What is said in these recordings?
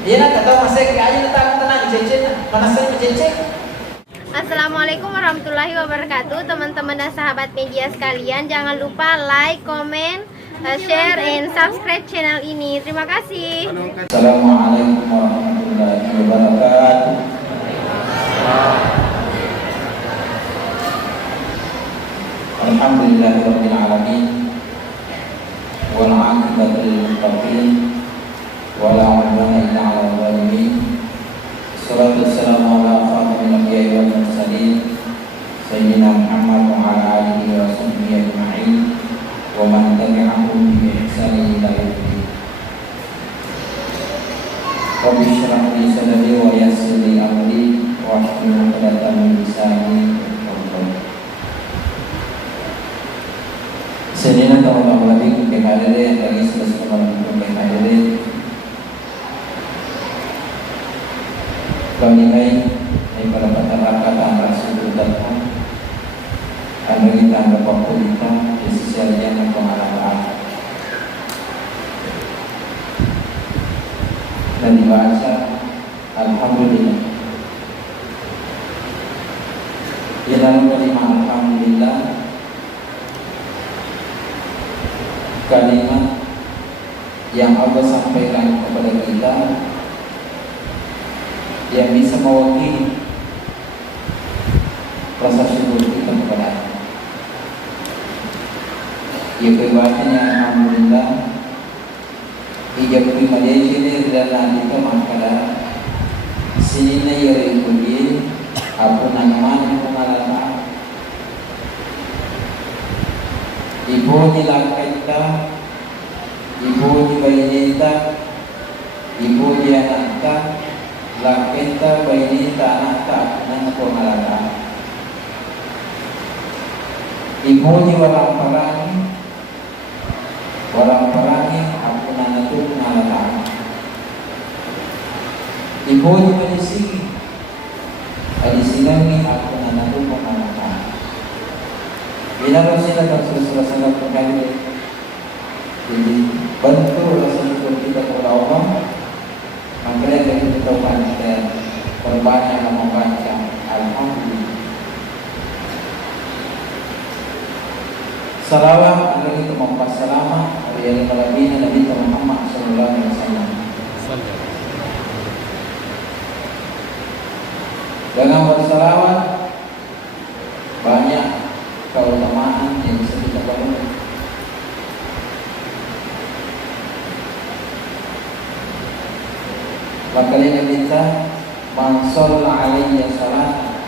Iya nak kata masih aja nak tenang cecen, mana saya cecen. Assalamualaikum warahmatullahi wabarakatuh, teman-teman dan sahabat media sekalian. Jangan lupa like, comment, share, and subscribe channel ini. Terima kasih. Assalamualaikum warahmatullahi wabarakatuh. Alhamdulillahirabbil alamin. Wal 'aqibatu lil muttaqin. Wala 'udwana illa 'alal zalimin. Wassalatu wassalamu ala khatamil anbiya'i wal mursalin sayyidina Muhammad wa ala alihi wa sahbihi ajma'in wa man tabi'ahum bi ihsanin ila yaumil. Rabbi shrah li sadri wa yassir li amri wahlul 'uqdatam min lisani yafqahu qawli. Senina tahu lagi kehadiran dari seluruh kehadiran Pemilai daripada kata-kata Rasul datang ada kita ada waktu kita di sisi yang pengalaman dan dibaca Alhamdulillah. Di dalam kalimat Alhamdulillah kalimat yang Allah sampaikan kepada kita yang bisa mewakili rasa syukur kita kepada Allah. Ya kebacanya Alhamdulillah ijab di Malaysia ni dan kita makala sini ya rekodi apa nama pengalaman ibu di langkaita ibu di bayinita ibu di anakta lakita baini tanah tak nang pengalatan ibu ni orang perangi aku nana tu pengalatan ibu ni medisi adi silami aku nana tu pengalatan bila bersila dan surah berkali jadi bantu rasa syukur kita kepada Allah. Makanya dari kita baca berbanyak membaca Alhamdulillah. Salawat agar kita membaca salama dari Nabi Muhammad Sallallahu Alaihi Wasallam. Dengan bersalawat banyak keutamaan yang bisa kita peroleh. Makanya kita mansol alaiya salat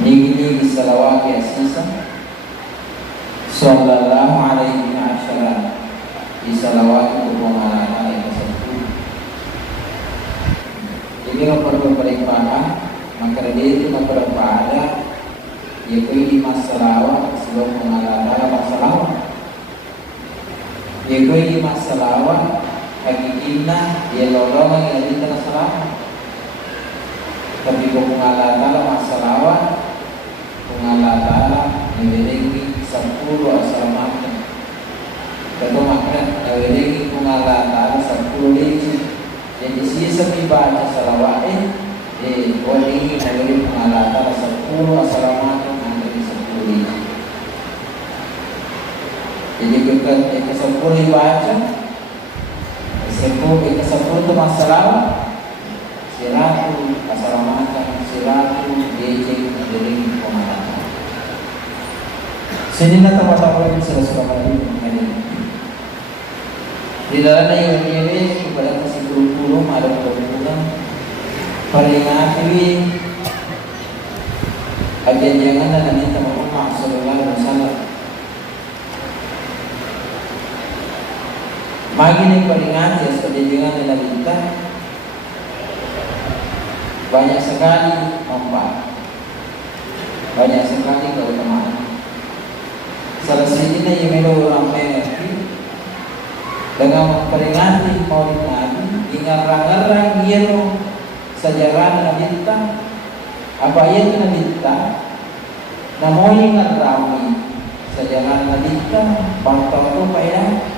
nigni bisalawat asisa sallallahu alaihi wasallam bisalawat kumala yang tersebut. Jadi kalau berperimpahan maka dia itu berpada yaitu 5 salawat sebelum mengalami masalah yaitu 5 salawat hakikina dia lolong yang jadi tersalah tapi pengalatan masalah pengalatan yang 10 assalamualaikum atau makna yang pengalatan 10 lagi jadi sisa dibaca salawat wali yang pengalatan 10 assalamualaikum yang 10 lagi jadi kita 10 dibaca sepuluh itu masalah siratu assalamualaikum siratu dejeng dari pemanasan sini nata mata-mata surah ini di dalam ini kepada kasih guru ada perhubungan peringati ada jangan dan nanti teman-teman Sallallahu Alaihi Wasallam Magi ni peringati seperti dengan kita banyak sekali manfaat, banyak sekali keutamaan. Salah satunya yang melu orang mengerti dengan memperingati Maulid Nabi, ingat-ingat dia sejarah Nabi kita, apa yang Nabi kita, namun ingat ramai sejarah Nabi kita, bangsa tu payah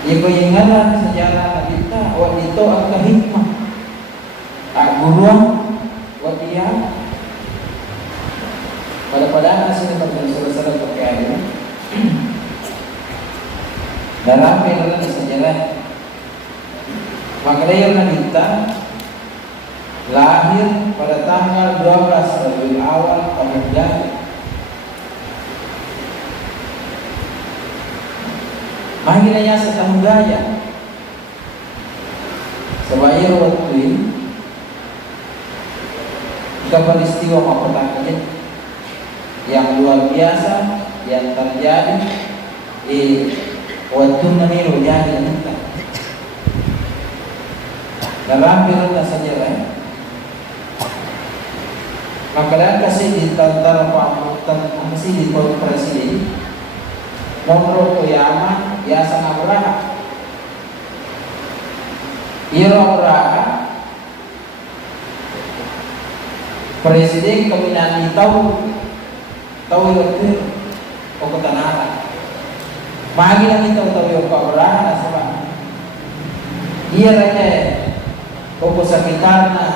Ibayingaran sejarah kita wa itu ang hikmah. Guruan wa dia pada sini saudara pakai dalam film sejarah Makanya Nabita lahir pada tanggal 12 Rabiul Awal tahun Hijriah. Maknanya setahun gaya. Sebaya waktu peristiwa mapetaka yang luar biasa yang terjadi waktu namiru jadi kita dalam film sejarah. Maka kasih di tentara masih di presiden Monro Koyama biasa ngabraha Iro Abraha presiden keminani tahu itu o ketanara magi lang ito yung Abraha na sabah iya raja o sa sekitar na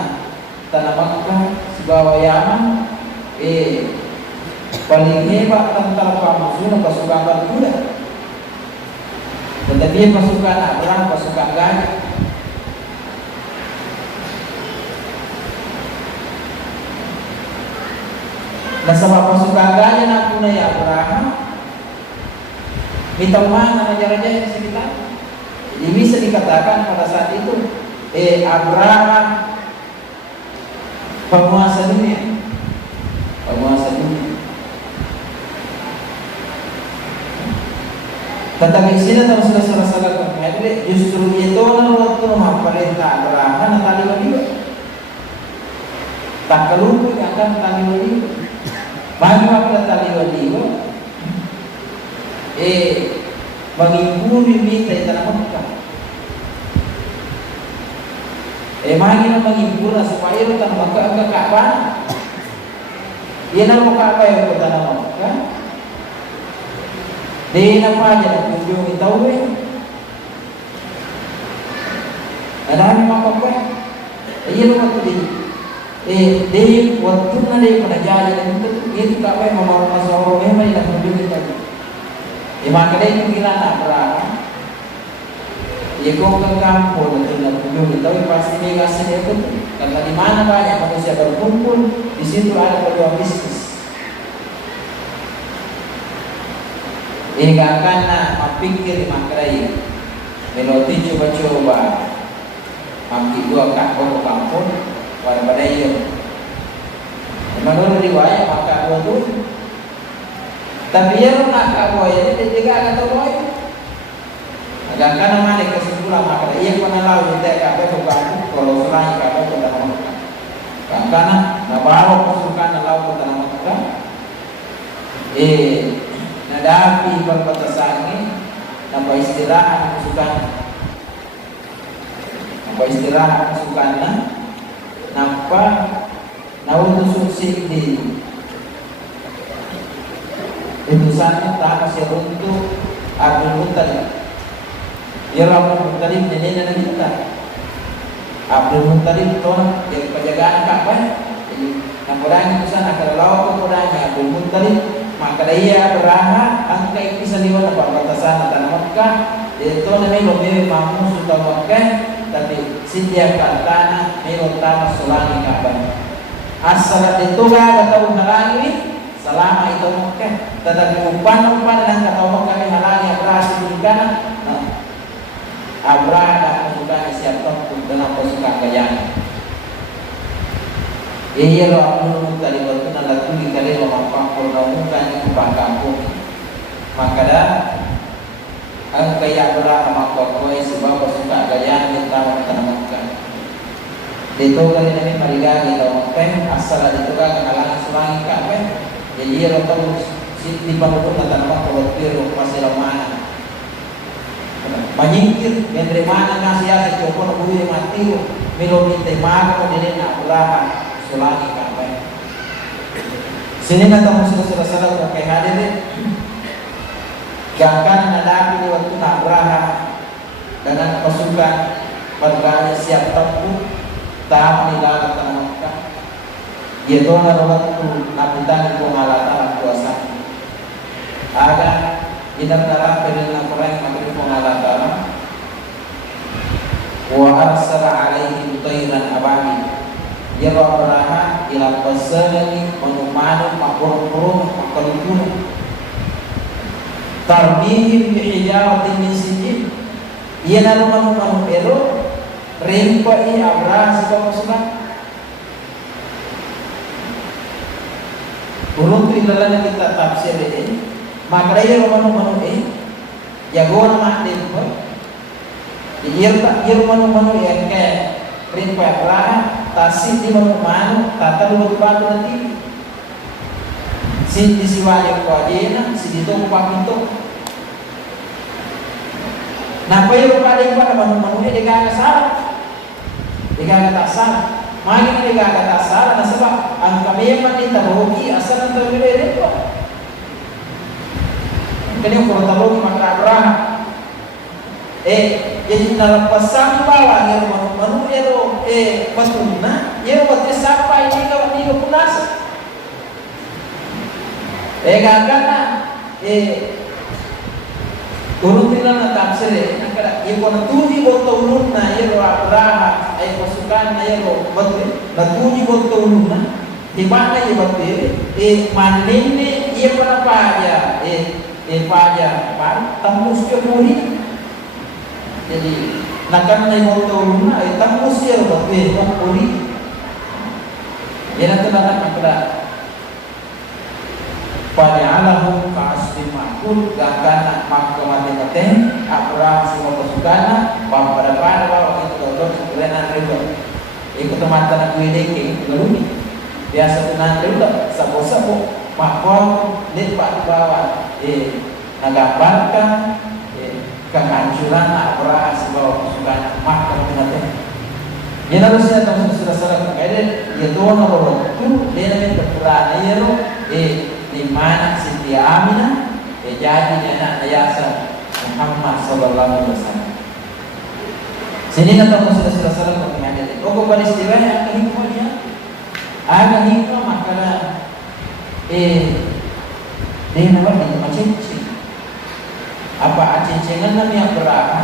Tanamaka si Bawayaman paling hebat tentara pamusuh pasukan berkuda. Tetapi pasukan Abraham pasukan gajah. Nah sama pasukan gajah nak punai Abraham minta mana raja-raja yang sekitar. Jadi bisa dikatakan pada saat itu Abraham penguasa dunia. Tetapi sini tahu salah pemain justru itu waktu memperintah Abraham tali wadiwa tak keluar akan tali wadiwa bagi apa tali wadiwa mengimpuri minta tanah Mekah magi mengimpuri supaya tanah Mekah ke Ka'bah dia nak Ka'bah yang ke tanah Mekah. Di nama aja kunjungi tahu ada apa apa iya waktu di waktu nanti pada jalan itu tak apa mau masuk memang tidak kunjungi tahu maka dia kira nak berapa kau ke kampung tidak kunjungi tahu pasti dia kasih dia itu karena di mana banyak manusia berkumpul di situ ada peluang bisnis. Karena mapikir makrai melodi coba-coba mampi dua kampung pada iyo menurut riwayat maka dua tu tapi ya nak kau ya dia juga akan tahu agak karena mana kesimpulan maka ia pernah lalu kita kata kebantu kalau selain kata kita makan karena nabawa pasukan lalu kita makan nadapi perbatasan ini nampak istirahat kesukaan nampak namun tusuk di itu sana tak kasih untuk Abdul Muttalib ya Abdul Muttalib nenek kita Abdul Muttalib itu yang penjagaan Ka'bah jadi nampak itu sana kalau kurangnya Abdul Muttalib maka dia beraha angkai bisa liwat perbatasan tanah Mekah itu namanya lebih mampu sudah Mekah tapi sediakan tanah milik tanah sulani Ka'bah asal itu kata halangi selama itu Mekah tetapi umpan dan kata Mekah halangi berhasil di kanan Abraham dan pasukan siap tempur dalam pasukan gajah. Iya loh aku tadi waktu nak tuli kali memampang pernamukan itu kampung. Maka dah ang kaya pula makakoy sebab pasukan gaya minta tanamkan. Dito kali namin marigagi daw asal dito ka kangalangan sulangi ka Jadi lo tahu di panupun tanaman kalau piru masih lemah. Menyingkir dari mana ngasih aja coba bui mati miloni tema kemudian nak ulah sulani kapai. Sini kata musuh-musuh pakai hadir. Jangan nadapi waktu nak beraha dengan pasukan bergaya siap tempur tahap nila kata Mekah. Ia doa waktu nabitan pengalatan kuasa. Aga kita darah perintah Quran materi pengalatan. Wa arsala alaihi tayran ababil. Ia beraha ila qasalani manumanu makruh makalukun. Tarbihim bihijaratin min sijil. Ia nalu manu ero rimpai Abraham sebab sudah urut ilalan kita tafsir ini maka ia manu jagoan mak dempo ia manu yang ke rimpai Abraham tasih di manu tata dulu batu nanti si disiwali ko adena si dito ko papito. Nah, payo pada iba na manu dia salah. Dia tak salah. Magi dia tak salah na sebab ang kami man itarogi asal ng tawire ko. Kani ko tarogi maka Abraham. Jadi dalam pasang bawa yang manu ero pasuna, ero pati sapa ini ka punas. Gagana urut nila na tafsir nakara ipo na tuji boto ulun na iro Abraham ay pasukan na iro batri na tuji boto ulun na di mana ia batri manene ia para paja paja par tembus ke muri. Jadi nakan na boto ulun na tembus iro batri muri. Yan ang nakara Fa'alahum ka'asli ma'kul gakana makamati natin Abraham semua pasukana pampada-pada waktu itu dodok sebenarnya riba ikut teman-teman na kuiliki ngaluni biasa tunan riba sabo-sabo makon lipat bawah nagabarkan kehancuran Abraham semua pasukana makamati natin. Yan harus siya itong sudah-sudah kaya ito na bawah itu dia namin berperan yero di mana Siti Aminah jadi anak ayasa Muhammad sallallahu alaihi wasallam. Sini kata Rasulullah sallallahu alaihi wasallam mengajar. Kok pada istilahnya ada hikmahnya? Ada hikmah makna dia nama di macam apa acencengan namanya berapa?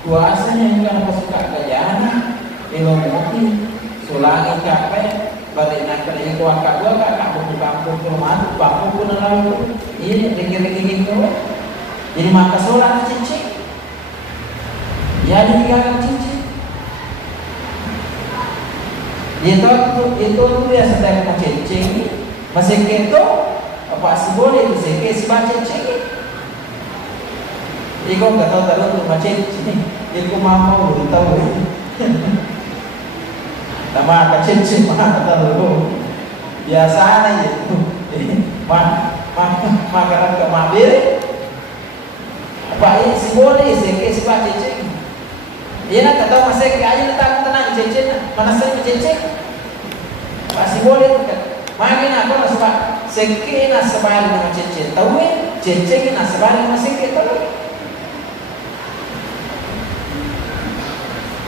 Kuasanya yang apa suka kejana, ilmu mungkin sulangi kape balik nak kena itu akak dua kakak kampung rumah bangku pun lalu ini ringgit itu jadi maka solat cincin ya ada tiga cincin itu ya sedang mau cincin masih keto apa sih boleh itu sih sebab cincin iko nggak tahu terlalu macam cincin iko mau tahu nama kecil mana tahu biasa aja makanan kemabir apa ini simbolnya sih sebab cecek dia nak kata masih aja tenang cecek mana saya cecek apa simbolnya makin apa sebab seke na sebalik dengan cecek tahu cecek na sebalik dengan seke tahu.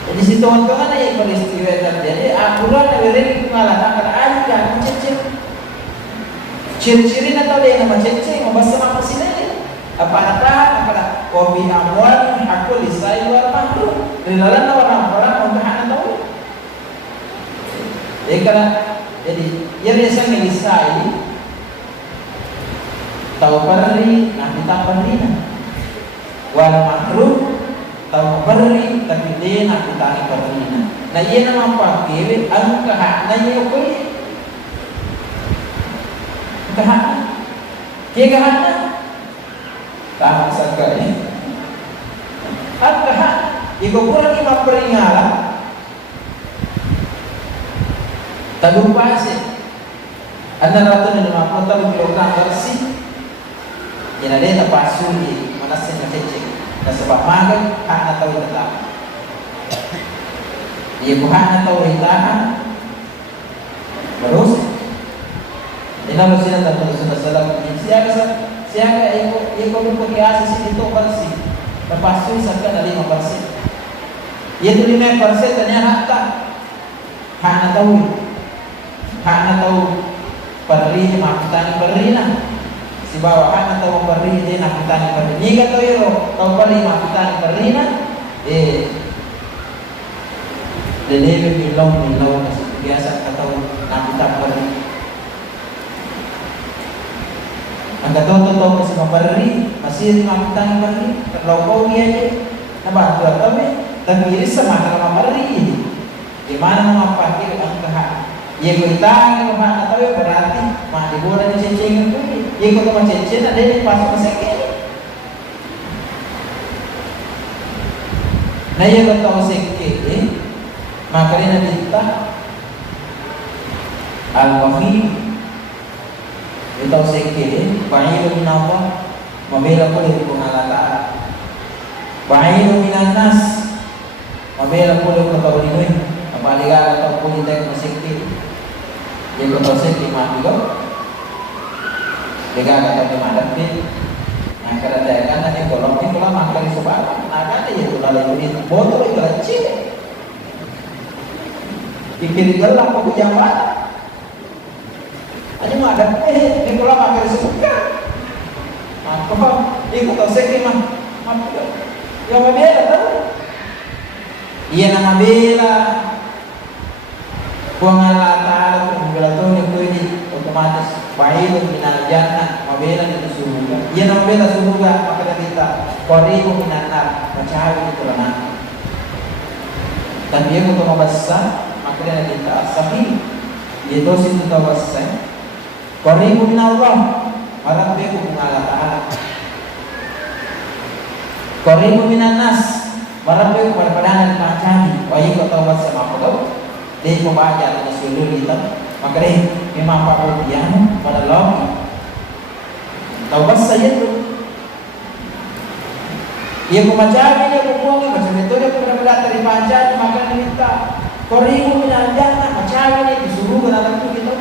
Di situ teman-teman yang peristiwa terjadi, akuran yang mengalahkan ada kan cecek. Ciri-ciri atau dia nama cecek, membahas sama sini. Apa kopi amwal aku lisai luar makhluk. Dilalan orang-orang untuk anak tahu. Jadi ia biasa melisai tahu perli, nanti tak perli. Wal makhluk tahu beri tapi dia nak ditani perina. Nah ia nama pakai ang kahak na ia koi kahak kia kahak na tak sekali ang kahak iko kurang lima peringalan tak lupa sih anda ratu ni 50 kilogram bersih yang ada yang terpasu di mana sih ngecek. Nah sebab makan hak na tahu tetap. Ia hak na tahu itahan. Terus ina Rasulullah sallallahu alaihi wasallam siapa iko berkiasa sih itu bersih. Lepas itu misalkan ada 5%. Yaitu 5% ternyata hak na tahu perri makutan perri na si bawa hak na tahu perri dia makutan perri ni kata yo tahu perri makutan perri na lele bilong kasi biasa kata makutan perri ang katoto kasi maperri masih makutan perri terlalu dia je nabantu kami tapi sama kalau maperri gimana memakai ang kahak ya kita rumah atau ya berarti mah di bola di cecing itu ya kalau mau cecing ada di pasok sekali nah ya kalau sekali makanya kita al-wafi itu sekali bahiru minallah mabela ko dari pengalatan bahiru minanas mabela ko dari ketawin apalagi atau politik masih yang berproses di mati kok, jika kata di mana pun, yang kerajaan nanti kalau ni kalau makan di sebelah, naga ni itu lalu ini botol itu kecil, dipilih gelap aku jaman, hanya mau ada ni kalau makan di sebelah, apa? Ini kau sekali mah, yang bela tu, iya nama bela. Pengalatan penggelaton itu ini otomatis baik minal jannah mabela itu surga. Ia nama bela surga maka kita qaribu minan nar macam itu kerana. Dan dia untuk membesar maka kita sahih. Itu situ tawassul. Qaribu minallah harap dia pengalatan. Qaribu minan nas harap dia kepada macam wajib tawassul sama kau. Dia membaca dengan seluruh kita, maka dia memang pakut yang pada lagi. Taubat saya tu, ia membaca dia berbuang macam itu dia benar-benar terbaca maka dia minta koribu minaljan macam ini disuruh kenalan tu kita.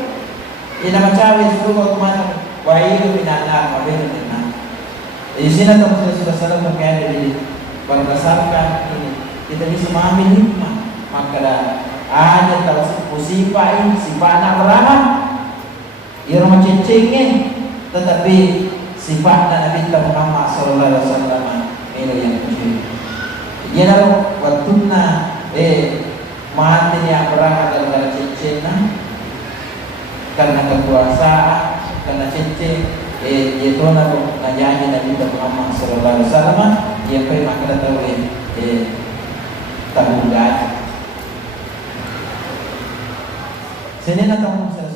Ia nak macam ini disuruh otomatis wailu minanar mabel minanar. Di sini kita sudah salah terkait dari berdasarkan ini kita bisa memahami hikmah maka ada tahu musibah ini sifat anak beranak ia rumah cecengnya tetapi sifat Nabi Muhammad sallallahu alaihi wasallam ini yang kecil ia dalam waktunya mati yang beranak dalam cecengnya karena kekuasaan karena ceceng itu nanya Nabi Muhammad sallallahu alaihi wasallam ia pernah kita tahu tanggungan. Sini na tayo